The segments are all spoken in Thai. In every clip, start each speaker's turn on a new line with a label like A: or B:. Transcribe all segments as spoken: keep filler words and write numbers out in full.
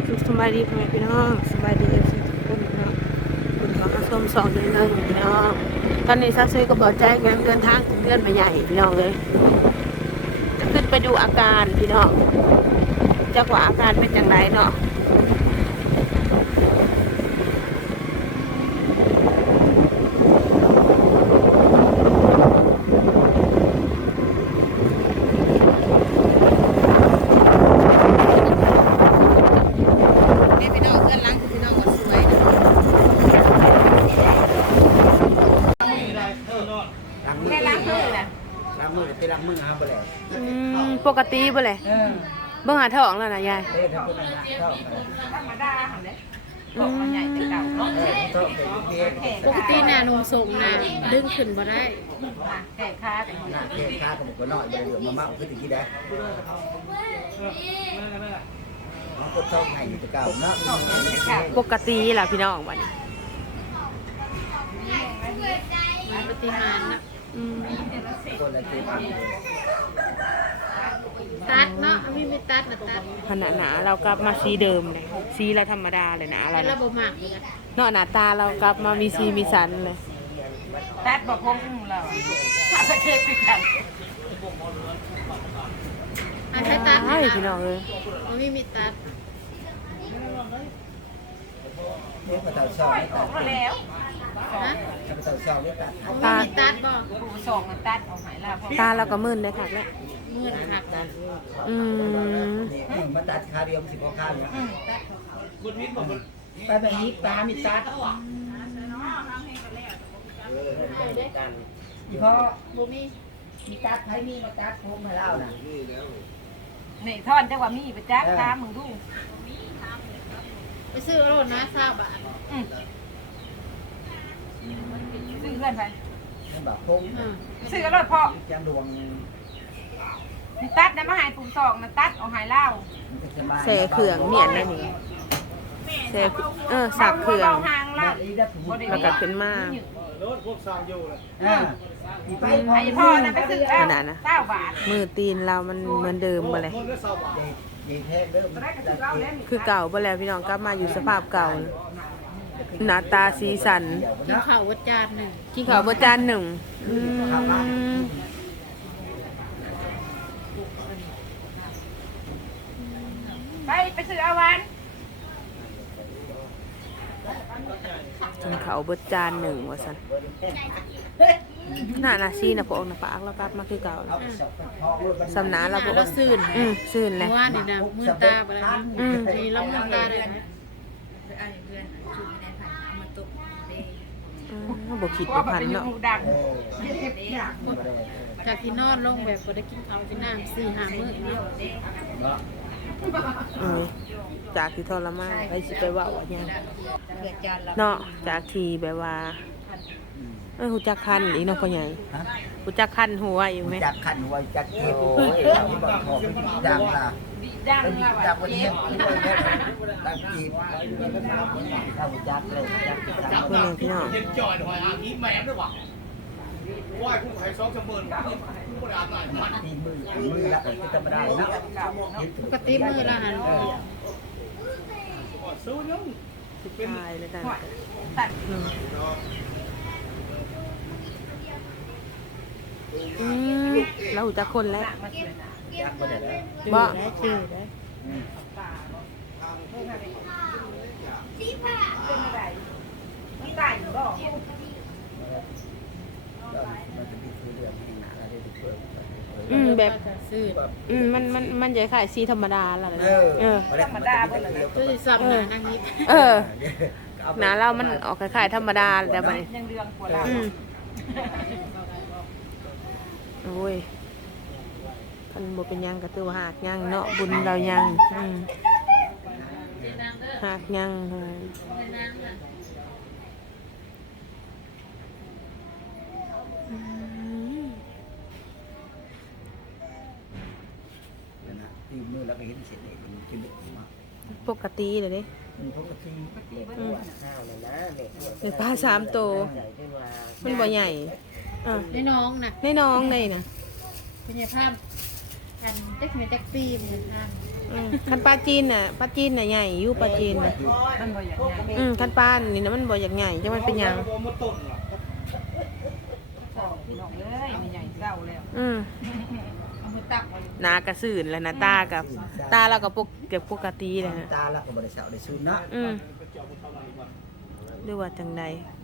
A: สุขสบายดีพ่อแม่พี่น้องสบายดีเอฟซีทุกคนเนาะคุณขอมาชมสองเดือนหนึ่งพี่น้องตอนนี้ซาซุยก็บอกแจ้งกำลังเดินทางถึงเดือนมาใหญ่พี่น้องเลยจะขึ้นไปดูอาการพี่น้องจักว่าอาการเป็นจังไรเนาะ
B: แม่ล้างมือน่ะล้างมือไปล้างมือครับบ่แล้ว
A: ปกติบ่เลยเบิ่งหาท้องแล้วนะยาย
B: เด้ถ้าเป็นนะเท่า
C: ธรรมดาหั่นเด้ท้องมันใหญ่แต่เก่าเนาะ
B: เออเท่าเป็นเพียง
D: ปกติน่ะนมส่งน่ะดึงขึ้นบ่ได้
C: แก่ขาแต่
B: หน้าเพียงค้าก็บ่น้อยบ่เหลือมาเมาคือตะกี้ได้มันก็เท่าให้อยู่แต่เก่าเนาะ
A: ปกติล่ะพี่น้องบัดนี้
D: มันปฏิหารย์นะ
A: อืม
B: คนละจิต
D: ตัดเนาะมีไม่ตัดน่ะตัด
A: ขนาดหนาเรากลับมาสีเดิมเลยสีเราธรรมดาเลยนะเรา
D: แต่
A: นะ
D: ระบบมากเลยนะ
A: เนาะหน้าตาเรากลับมามีสีมีสันเลย
C: ตัดบ่พงเราถ้าประเทศคือกัน
D: อันถ้าตัด
A: ใช่
D: น่ะ
A: พี่น้องเลย
D: มันมีมีตัด
B: เดี๋ยวก็เท่าซอยตัด
C: ก็แล้ว
D: ฮะ
B: ถ้าเท่าซอยตัด
D: มันมีมีตัดบ่
C: ผู้ส่งมันตัดออกหายแล้ว
A: ตาเราก็มึนเลยค่ะแล้ว
D: มือหัก
A: อืม
B: นี่มาตัดขาเดียวสิบ่ข้างนะไปแบบนี้ตามีตัดเพราะ
D: บ่มี
B: มีตัดไผมีมาตัดผมให้เราน่ะ
C: นี่ท่อนจังว่ามีประจักษ์ตามมึงดู
D: ไปซื้อเอาโลดนะ20บาท
C: อืมซื้อเพื่อนไป
B: นั่นบอกผม
D: อือ
C: ซื้อรถเพาะ
B: จำดวง
C: นี่ตัดนะมาหายปุ่มสองนะตัดออกหายเล่า
B: มันจะสบาย
A: ใส่เครื่องเมียนนั่นนี่ใส่เออสักเครื่อง
C: เบาหางเล่า
A: แล้วก็ขึ้นมา
B: อ่าไปพอ
C: ไอ้พ่อนะไปซื้อเอาเก้าบาท
A: มือตีนเรามันเหมือนเดิมบ่เลย
B: ใหญ่แท้เริ่ม
C: ได้ก็ซื้อเอาแล้วนี่
A: คือเก่าบ่แล้วพี่น้องกลับมาอยู่สภาพเก่าหน้าตาสีสัน
D: กินข้าววัดจานหนึง
A: กินข้าวบ่จานหนึ่งอืม
C: ไปไปซื้อเอาวัน
A: กินข้าวบ่จานหนึ่งว่าซั่นหน้าหน้าซีน่ะพวกน่ะปากเรากลับมาคือเก่าสำนาเราบ่
D: เราซื่น
A: อืมซื่นเล
D: เมื่
A: ย
D: อวานนี่นะมือตาบ่ได้
A: อืม
D: นี่เรามือตาได้นะ
A: อืมบ่คิด
C: พว
A: บ่
C: กมัน
A: พัน
C: เป็นยู
A: เนาะ
C: ทูบดัง
D: จากที่นอนลงแบบบ่ได้กินข้าวกินน้ำสี่ห้ามื้อเนาะ
A: อืมจากที่ทรมานไปสิไปเว้าว่าหยังเนาะจากที่แบบว่าเออฮู้จักคันอีเนาะพ่อใหญ่ฮู้จักคันหัวอยู่ไหม
B: จักขันหัวจักเก็บที่บอกขอจังล่ะ
C: ดัง
B: เป็น
C: แล้ว
B: จักวันนี้ตั้งจีบเข้าจักเลยจัก
A: เพื่อนพี่น้อง
E: ยังจ่อยหอยอ่างนี้แหมมด้วยวะว่ายคู่ไข่สองจำเมินคู่คนอาบน้ำมัน
B: ตีมือมือละเป็นธรรมดานะ
D: ปกติมื้อละหัน
E: ซื้อยัง
A: สุดท้ายเลยกัน
C: ตัด
A: อืมอืมเราฮู้จักคนแล้ว
C: มาเสียนะ
B: จักบ่ได้แล้ว
A: บ่
D: ได้ชื่อได้
C: เป็นอะไรมันตายอยู่บ่
B: มันจะมีคือเรื่องให้หนาแล้วได้ทุกคน
A: อืมแบบ
D: ซื่น
A: อืมมันมันมันจะขายสีธรรมดาแล้วนะ
B: เออ
A: เออ
C: ธรรมดาบ่เลย
D: ตัวสิซ้ำหน้านางนิด
A: เออหนาเรามันออกคล้ายๆธรรมดาแต่บัดนี้
C: ยังเรืองกว่าเรา
A: อืมโอ้ยคันบ่เป็นหยังก็ถือว่าหากยังเนาะบุญเรายังอืมหากยังเท่านั้นอืม
B: ตีมือแล้วก็เห็นเสร็จเลยมันจะเดือดมาก
A: ปกติเลยเด้
B: มันปกติ
A: อืมเด็กปลาสามตัวมันบ่ใหญ่อ่ะ
D: ได้น้องน่ะ
A: ในน้องในนะ
D: เป็นยาภาพกันเด็กเมจักปีเหมือนกัน
A: อืมคันปลาจีนน่ะปลาจีนน่ะใหญ่อยู่ปลาจีนน่ะ
C: มันบ่อย่างไง
A: อืมคันปลานี่นะมันบ่อยากใหญ่จังมันเป็นหยัง
E: มันต้นล่ะ
C: พี่น้องเอ้ยมันใหญ่เก่าแล้ว
A: อืม
C: เอามือตักไว้
A: หนากระสื่นแล้วนะตากับตาเราก็ปกเก็บปกติเลยนะ
B: ตาแล้วก็บริษัทได้ซูนเนาะ
A: อืมหรือว่าจังใด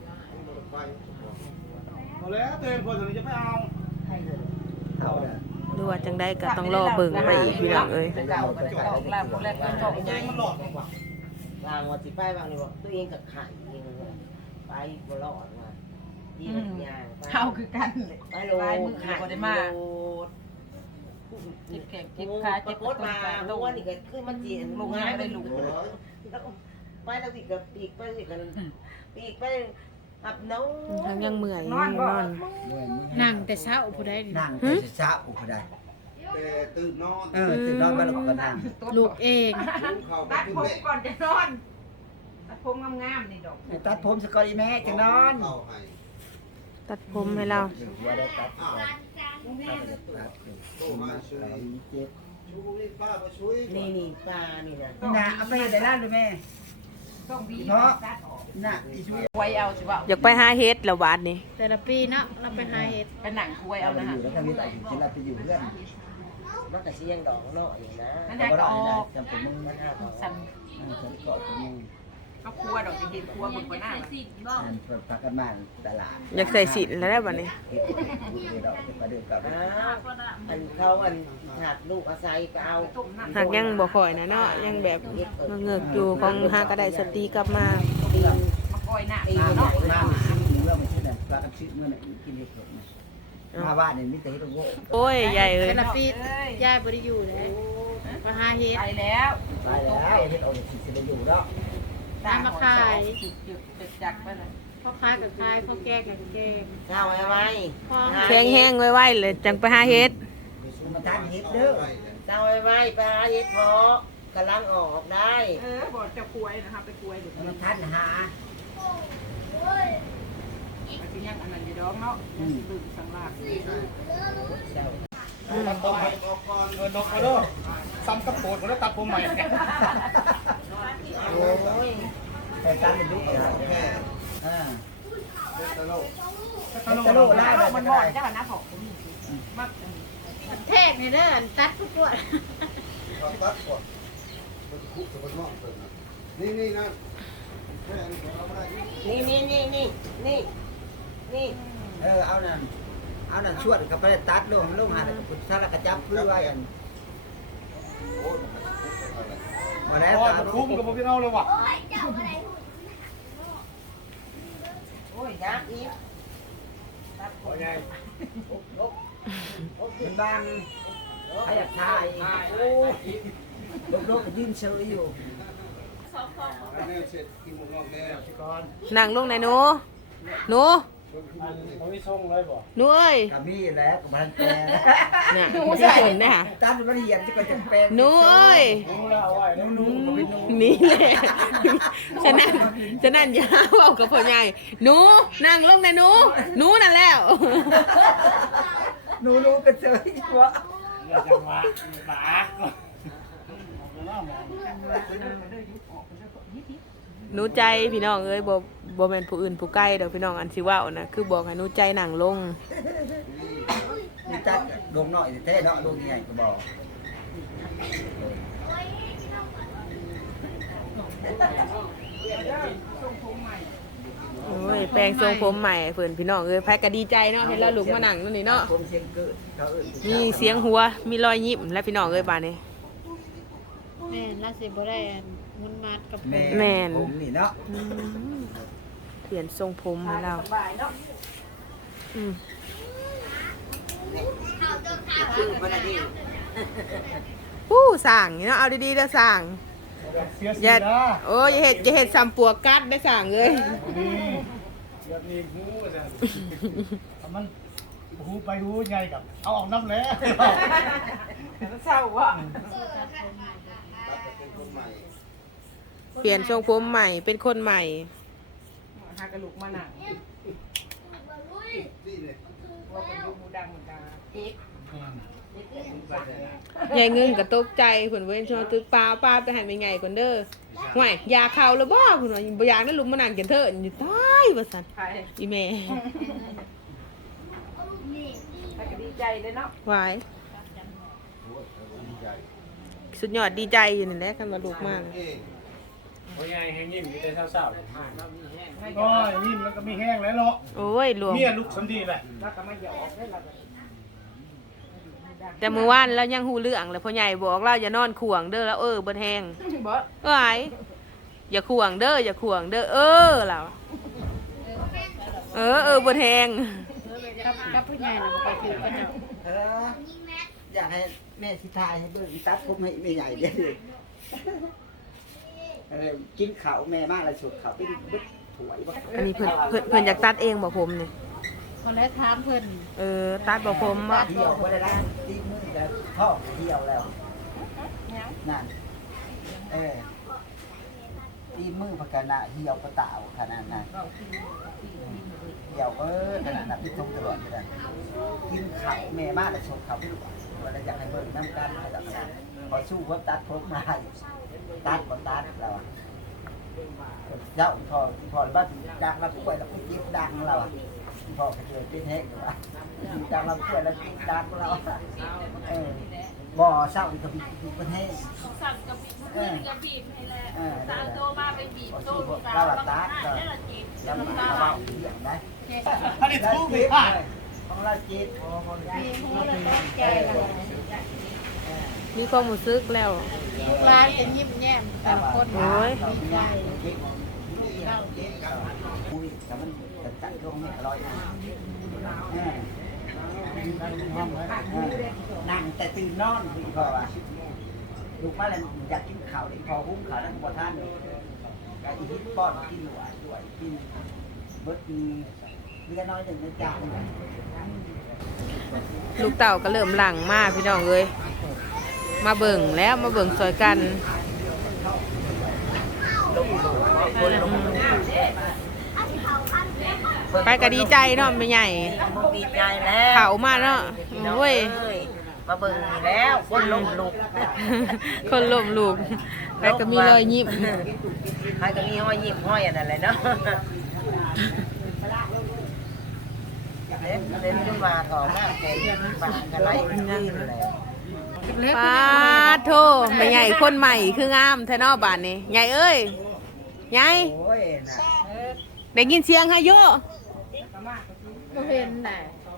E: เอาแล้วเต็มคนถึงจะไม่เอา
B: เอาเลย
A: หรือว่าจังใดก็ต้องรอเบิ่งไปอีกพี่น้องเอ้ย
C: เก่าก็ได้ออกลาบแรกก็จบ
E: ใจมันหลอดลงว่ะ
F: วางวันสิไปวางนี่บอกตัวเองกับไข่เองเลยไปบ่รอดมาดีมันยาง
C: เข้าคือกันเลย
F: ไปโล
C: ลายมือก็ได้มา
F: โล
C: เจ็บแขน
F: เจ็
C: เจ็
F: บบ ขา
C: ขา
F: เจ็
C: เจ็
F: บบ ป
C: ป
F: ว
C: ว
F: ด
C: ด
F: มา
C: มา
F: เมื่อวันนี้ก็ขึ้นมาจีน
C: ลงง่ายไม่ได้ลูก
F: ไปแล้วสิกับปีกไปสิกันปีกไปอับน้อง
A: ทั้งยังเมื่อย
C: นอนบ่
A: นอน
D: นั่งแต่เช้าผู้ใดนี่
B: นั่งแต่เช้าอุปได้
E: แต่ตื่นนอน
B: เออตื่นนอนมาแล้วก็นั่ง
D: ลูกเอง
E: เข้าไป
C: ตัด
E: ขึ้น
C: ผม
E: เละ
C: ก่อนจะนอนตัดผมงามๆนี่ดอก
B: ตัดผมสกอรีแม่จะนอน
E: เข้าให้
A: ตัดผมให้เรา
B: ว่าได้ตัด
E: อ้าว
B: โตมาช่วยเจ็บ
E: ชูนี่ป้าไปช่วย
F: นี่นี่ปลานี่นะ
B: นี่นะเอาไปได้ร้านดูแม่
C: ต้องบี
B: เนาะ
C: ตัดออก
B: น่ะอีช่วย
C: ไว้เอาสิว่า
A: อยากไปหาเฮ็ดแล้วบาดนี่
D: แต่ละปีเนาะเราไปหาเห็ด
C: เป็นหนังคุย
B: เอา
C: เอา
B: ไป
C: นะ
B: อ
C: ฮะ
B: ยู่แล้วถ้ามีแต่กินเราไปอยู่เพื่อน
F: มันก็เสียงดอกเนาะอย่างนะ
C: นั่น
B: ก็
C: ได้ก็
B: ได้
C: ออก
B: จำผมมึงนะ
C: สั่น
B: ฉันเกาะผมมึง
C: เขาครัวดอกจะเห็นครัวบนบนหน้า
B: อันพักกันมาตลาด
A: อยากใส่สินแล้วได้บาดนี้
B: เฮ็ดดอกจะไปเดินกลับ
F: อ่าอันเขาอันหักลูกอาศัยไปเอา
C: ต้มน้ำ
A: หากยังบ่ค่อยนะเนาะยังแบบเงือกๆอยู่ของหาก็ได้สติกลับมา
F: ตีน
C: มะกอยหน้า
F: ตีน
C: เนาะ
F: ใหญ่
B: มาม
F: าก
B: ซื้อเรื่องมันชื่อนั่นปลากระชิบเมื่อไหร่กินเห็ดหมดนะมาบ้านนี่มีแต่เห็ดโง่
A: โอ้ยใหญ่เอ้ย
D: แต่ละปียายบ่ได้อยู่เลยมาหาเห็ด
C: ไปแล้ว
B: ตายแล้วเห็ดเอาอย่างที่จะอยู่แล้ว
D: ตามมาขาย
C: จุดจุดจุดจักไปเลย
D: เขาขายกับขายเขาแก้กับแก้
F: ข้าวไว้ไว้
A: แข็งแห้งไว้ๆเลยจังไปหาเฮ็ด
B: มาทานเห็ดเด้อ
F: ข้าวไว้ไว้ปลาเห็ดเพาะกำลังออกได้
C: เออบอกจะคุยนะครับไปคุยเดี๋ยว
B: มาทานหา
C: มันจะยังอันนั้นอยู่ดอกเนาะดื่มสังลาก
E: ตัดผมให้ออกก่อนเงินนกมาเด้อซ้ำกระโปดมาแล้วตัดผมใหม่
F: โอ้ย
B: แต่ตามมันดุอ่ะ
E: แค่
B: อ่า
E: ตะโล
B: ตะโลล่าได้
C: มัน
B: ก็
C: บ่อ
B: ได้
C: ยจ้าหน้าผมมัก
D: แทกนี่เด้อตัดทุกตัว
E: ตัดก่อนมันคุกกับมันนอกเพิ่นนะนี่นี่นะแค่นี้เราไม่ได้
F: นี่นี่นี่นี่นี่นี่
B: เออเอานั่นเอานั่นชวดกับไปตัดลงลงหาคุณซาลกระจับเพื่อไว้อัน
E: โอ้ยมันคุกอะไร
B: มาแล้ว
E: โอ้ย
B: ตา
E: มันคุ้มกับผมพี่น้องเลยว่ะ
F: โอ้ยยักษ์อีก
E: โอ้ยไง
B: เป็นบ้านใครอยากถ่ายโอ้ยลูกๆยืนเฉยอยู่
E: แม่เสร็จกินหมูงอกแน่พี่กรณ์
A: นั่งลงไหนหนูหนู
E: เขาไม่ส่งเลยบ่
A: หนูเอ้ย
B: กามีแล้วกับมันแปล
A: น่ะไม่ใช่คนนะ
B: ตามมันเหียนที่ก็จะแปล
A: หนูเอ้ย
E: รู้แล้วเอาไว้
B: หนูหนูก็เป็นหนู
A: นี่แหละฉะนั้นฉะนั้นอย่าเอากับพ่อใหญ่หนูนั่งลงไหนหนูหนูนั่นแล้ว
B: หนูหนูก็เจอวะ
E: อย่าจังหวะหมา
A: หนูใจพี่น้องเอ้ยบ่บ่แม่นผู้อื่นผู้ใกล้ดอกพี่น้องอันสิเว้านะคือบอกให้หนูใจนั่งลง
B: นี่จัดดวงน้อยแท้เนาะดวงใหญ่ก็บอก
A: โอ้ยแปลงทรงผมใหม่เพิ่นพี่น้องเอ้ยไผก็ดีใจเนาะเห็นแล้วลุกมานั่งนั่นนี่เนาะ
B: ผมเสียงเกิดเขาเอิ้น
A: มีเสียงหัวมีรอยยิ้มและพี่น้องเอ้ยบาดนี้
D: แม่น่าสิบ่ได้อันมุนมัดกับ
B: แม่
A: แม่น
B: ผมนี่เนาะ
A: อืมเปลี่ยนทรงผมให้เรา
C: สบายเนาะ
A: อืม
F: คือมันอะไร
A: ฮู้สั่งนี่เนาะเอาดีๆเด้อสั่ง
E: เสีย
A: อ
E: สี
A: ย่า
E: นะ
A: โอ้ยอย่าเฮ็ดอย่าเฮ็ดซ้ำปัวกัดได้อสั่งเอ้ย
E: ดีอย่ามีหูจ้ะมันหูไปหูไงกับ เอาออกน้ำแล้ว
C: เศร้าวะ
A: เปลี่ยนทรงผมใหม่เป็นคนใหม่
C: หากระลูกมาหนังว่าเป็นลูกมูดังเหมือนกันเอ็กเอ็ก
A: ใหญ่เงินก็ตกใจเพิ่นเว้นชอตึกปลาปลาไปให้แม่ใหญ่ก่อนเด้อห่วยยาเข้าแล้วบ่เพิ่นว่าบ่อยากได้ลุมมานั่งกินเถิดอยู่ตายว่าซั่น
C: ใคร
A: อีแม่
C: ใครก็ดีใจเลยเนาะ
A: วายสุดยอดดีใจอยู่นี่แหละคันว่าลูกมา
G: โอ้ยไงแห้งยิ้มอยู่ในเศร้าๆเลย
E: ก็ยิ้มแล้วก็มีแห้งแล้วเนาะ
A: โอ้ยหลวง
E: เมียลูกสันดีแหละ
C: แล้วก็มาหยอกได้ละ
A: แต่มื้อวานแล้วยังฮู้เรื่องเลยพ่อใหญ่บอกเราอย่านอนข่วงเด้อแล้วเออบ่แห้ง
C: บ่
A: เอ้ยอย่าข่วงเด้ออย่าข่วงเด้อเออเราเออเออบ่แห้ง
D: กับกับผู้ใหญ่น่ะบ่ไปถือกันเนาะ
F: เอออยากให้แม่สิทายให้เบิ่งตัดผมให้แม่ใหญ่เด้อเออกินข้าวแม่มากละสุดข้าวเป็นบึดถวยบ่
A: อันนี้เพิ่นเพิ่นเพิ่นอยากตัดเองบ่ผมนี่
D: คนแล้วถามเพิ่น
A: เออตัดบ่ผมบ่
F: เหี่ยวบ่ได้ละตีมือแล้วท้องเหี่ยวแล้วนั่นเออตีมือพกนะเหี่ยวกระตาวขนาดนั้นเหี่ยวเออขนาดนั้นพี่ทงตลอดเลยกินข้าวแม่มากละสุดข้าวไม่รู้ว่าอยากให้เบิ่งน้ำกันอะไรแบบนั้นขอสู้ว่าตัดผมมาตัดบ่ตัดแล้วเจ้าพอพอบ้านดังเราป่วยเราคิดดังเราพอเกิดเป็นแห้งว่าดังเราป่วยเราคิดดังเราเออบ่อเศร้ากับเป็นแห้ง
H: สั่งกับบีบเพื่อนกับบีบให้แล้วสาวโตมาไปบีบโตลูกสาว
F: เรา
H: เรา
F: ตัด
H: ได้แล้วเราจีบ
F: แล้วมันเบาเสียงได้
E: อันนี้ทุกข์ผ่าน
F: ของเราจิต
D: มีหูแล้วก็ใจแล้ว
A: มีความรู้สึกแล้ว
D: ลูกหลานจะยิ้มแย้มแต่ละคน
A: โอ้ย
D: ดีใจ
F: คุยแต่มันจัดลงเนี่ยอร่อยนะนั่งแต่ตื่นนอนพี่พ่อว่าลูกมาแล้วอยากกินข้าวเลยพอหุ้มข้าวแล้วพอท่านไอ้ที่ป้อนกินหวานด้วยกินเบิดมีเล็กน้อยหนึ่งในจาน
A: ลูกเต่าก็เริ่มหลังมาพี่น้องเอ้ยมาเบิ่งแล้วมาเบิ่งซอยกันไปก็ดีใจเนาะแม่ใหญ่
F: ดีใจแล้ว
A: เผามาเนาะโอ้ย
F: มาเบิ่งนี่แล้วคนลงลุก
A: คนล้มลูกแต่ก็มีรอยยิ้ม
F: ใครก็มีห้อยยิ้มห้อยอันนั้นเลยเนาะเล่นเล่นขึ้นมาต่อหน้าแกปากกันไรเลย
A: ป้าโทแม่ใหญ่คนใหม่คืองามแท้เนอบานนี่ใหญ่เอ้ยใหญ่
F: โอ้ยนะ
A: ได้ยินเสียงฮะโย
D: บ่เห็นน่ะ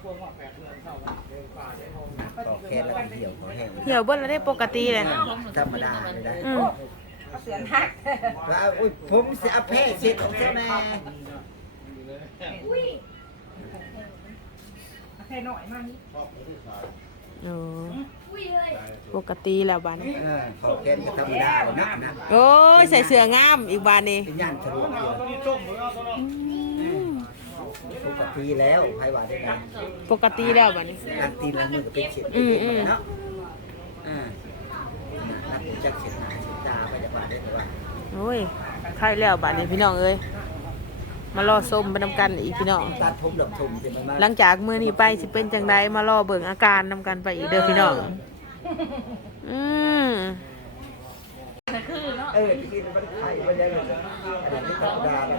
F: ต่อแขนแล้วเหี่ยวขอแห้ง
A: เหี่ยวเบิ้ลแล้วได้ปกติเลย
F: ธรรมดาเลยนะ
A: อืม
C: เสือนหัก
F: ว่าอุ้ยผมเสียแพ้เสร็จของใช่ไหม
C: แค่หน่อยมานี่
A: โอ้ปกติแล้วบาน
F: เออขอแขนก็ธรรมดาเลยนะนะ
A: โอ้ยใส่เสื้องามอีกบานนี่
F: เป็นย่านทะลุ
E: ตัวนี้ต้มมือเอาตัวนั้น
F: ปกติแล้วใครว่าได้ไง
A: ปกติแล้วบานนี้
F: การตีละมือก็เป็นเฉียด
A: อืมอืม
F: เนาะอ่านักจักเฉียดหน้าเฉียดตาไปจะว่าได้แต่ว่า
A: โอ้ยใครแล้วบานนี้พี่น้องเอ้ยมารอส้มไปนำกันอีกพี่น้อง
F: ตัดผมดอกทุ่มเป็นมา
A: หลังจากมือนี้ไปสิเป็นจังไดมารอเบิ่งอาการนำกันไปอีกเด้อพี่น้องอืม
F: เออที่กินมันไข่มันยังอันนี้ธรรมดาแล้ว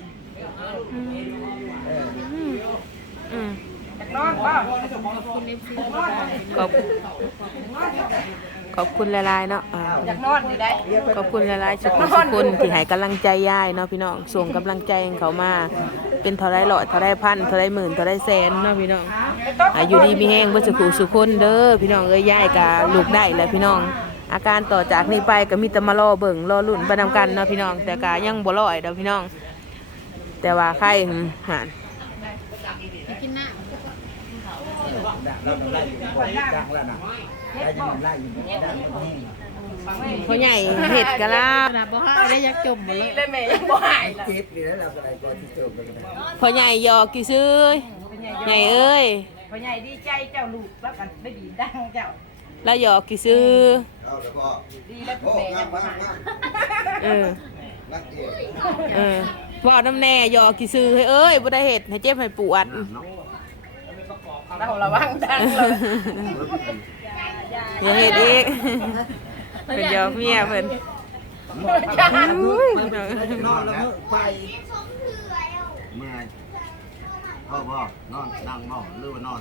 F: เออ
A: อืม
C: นอนป่ะ
A: ขอบขอบคุณหลายๆเนาะอ่า
C: อยากนอนอยู่ได้
A: ขอบคุณหลายๆทุกคนทุกคนที่ให้กำลังใจยายเนาะพี่น้องส่งกำลังใจให้เขามาเป็นเท่าไรร้อยเท่าไรพันเท่าไรหมื่นเท่าไรแสนเนาะพี่น้องอายุดีมีแห้งเบ่สุขุสุคนเด้อพี่น้องเอ้ยยายกับลูกได้แล้วพี่น้องอาการต่อจากนี้ไปก็มีแต่มารอเบิ่งรอลุ่นไปนำกันเนาะพี่น้องแต่ก็ยังบ่ร้อยเด้อพี่น้อง แต่ว่าใครหาน
D: ไปกินน้ำ
F: เราทำไรอยู่บ่อยกลางแล้วนะได้ยังทำไรอยู่ด้านนี้
A: พ่อใหญ่เห็ดกะลา
D: ขนาดบ่ให้ได้ยักจมหมดเลย
C: เลยแม่ยังบ่หาย
F: เจ็บนี่แล้วเราก็ได้ก่อนที่จบเลยนะ
A: พ่อใหญ่หยอกกี่ซื้อใหญ่เอ้ย
C: พ่อใหญ่ดีใจเจ้าลูกแล้วกันไม่ดีดังเจ้า
A: แล้วหยอกกี่ซื้อ
E: เอาเดี๋ยวพ่อ
C: ดีแล้ว
E: โอ้
C: แม่
E: งา
C: ยั
E: ม
C: งบ่
E: งาม
C: หาย
E: งาม
A: เออ
E: รักเอง
A: เออว่าน้ำแน่หยอกกี่ซื้อให้เอ้ยบ่ได้เห็ดให้เจ็บให้ปวด
C: เราระวังดังเลย
A: อย่าเฮ็ดอีกเพิ่นยอมเมียเพิ่นอุ้ยพี่น้อง
F: นอนแล้วไป
E: เมื่อยพ่อพ่อนอนนั่งบ่หรือว่านอน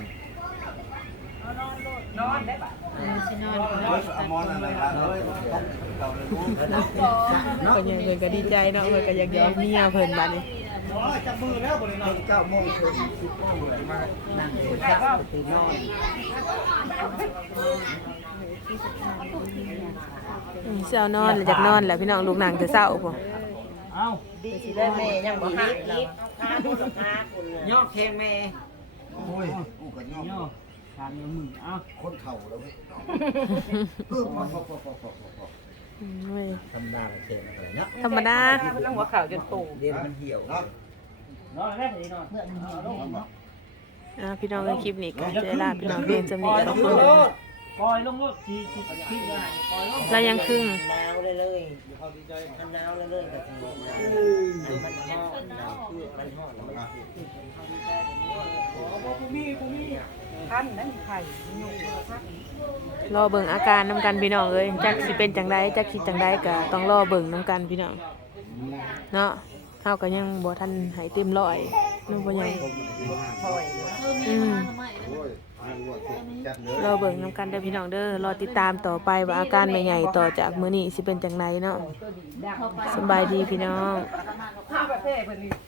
C: นอนได้ปะ
D: สินอน
E: เฮ้ยเอามอนอะไรมาเลยต้องเก่าเลยลูก
A: เพิ่นยังเพิ่นก็ดีใจเนาะเพิ่นก็อยากยอมเมียเพิ่นบัดนี้
F: จับมือแล้วบ่ได้นอนเก้าโมงถึงสิบโมงมานั่งเฮ็ดข้าวตื่นนอน
A: อืมเช้านอนแล้วอยากนอนแล้วพี่น้องลูกนั่งแต่เช้าพุ่น
F: เอ้า
B: ดีสิได้แม่ยังบ่หักอีก
F: ย่อแข้งแม่
E: โอ้ยกูก็ย่อม
F: ย่อทานมือเอ้า
E: คนเข่าแล้วเว้ยเออพอพอพอพอพอพอ
A: อืมเว้ย
F: ธรรมดาแข้งอะไรเนาะ
A: ธรรมดา
C: ต้องหัวเข่าจนปู
F: เดี๋ยวมันเหี่ยว
E: เนาะ
F: นอนแล้วสินอนเพื่อนมันเหี่ยวลง
A: อ่าพี่น้องในคลิปนี้ก็จะลาพี่น้องเพียงจำนี้กันทุกคน
F: ปล่อยลงรถสิสิขึ้นได้ปล่อยลง
A: แล้วยังครึ่ง
B: หนาวเลยเลยมันหนาวเลยเลยก็สิมันฮ้อนหนาวคือมันฮ้อนมัน
C: ท่านนั่นไข่
A: รอเบิ่งอาการน้ำกันพี่น้องเอ้ยจักสิเป็นจังไดจักสิจังไดก็ต้องรอเบิ่งน้ำกันพี่น้องเนาะเฮาก็ยังบ่ทันหายเต็มร้อยนึกว่ายังอืม
E: โอ้ยไม่รู้ว่าจัดเลย
A: รอเบิ่งน้ำกันเด้อพี่น้องเด้อรอติดตามต่อไปว่าอาการแม่ใหญ่ต่อจากมื้อนี้สิเป็นจังไดเนาะสำบายดีพี่น้อง
C: ข้าวประเภทเพิ่น